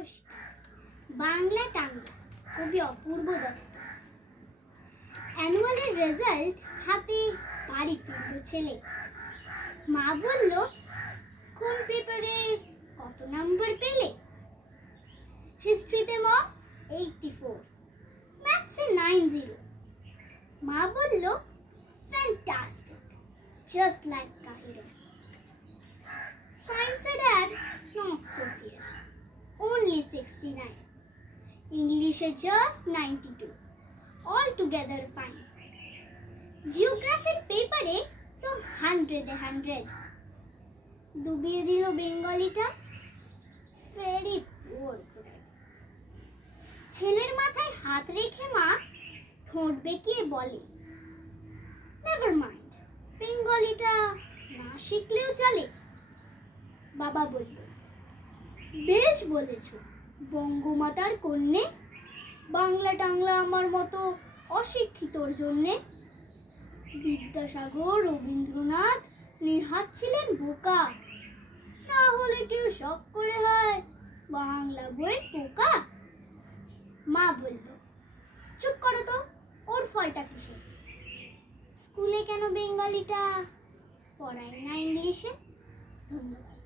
নমস্কার বাংলা টাংলা কবি অপূর্ব দত্ত। অ্যানুয়ালের রেজাল্ট হাতে বাড়ি ফিরল ছেলে। মা বলল, কোন পেপারে কত নাম্বার পেলে? হিস্ট্রিতে মা এইটটি ফোর ম্যাথসে নাইন জিরো মা বলল ফ্যান্টাস্টিক জাস্ট লাইক কাহিরো সায়েন্সে only 69. English just 92. Altogether fine. জিওগ্রাফির পেপারে তো ডুবিয়ে দিল বেঙ্গলিটা ভেরি পুয়ার ছেলের মাথায় হাত রেখে মা ঠোঁট বেঁকিয়ে বলে নেভার মাইন্ড বেঙ্গলিটা না শিখলেও চলে বাবা বলল বেশ বলেছ বঙ্গমাতার কন্যে। বাংলা টাংলা আমার মতো অশিক্ষিতর জন্যে। বিদ্যাসাগর, রবীন্দ্রনাথ নিহাত ছিলেন বোকা। না হলে কেউ শখ করে হয়, বাংলা বইয়ের পোকা। মা বলল, চুপ করো তো, ওর ফলটা কিসে স্কুলে কেন বেঙ্গলিটা? পড়ায় না ইংলিশে? ধন্যবাদ।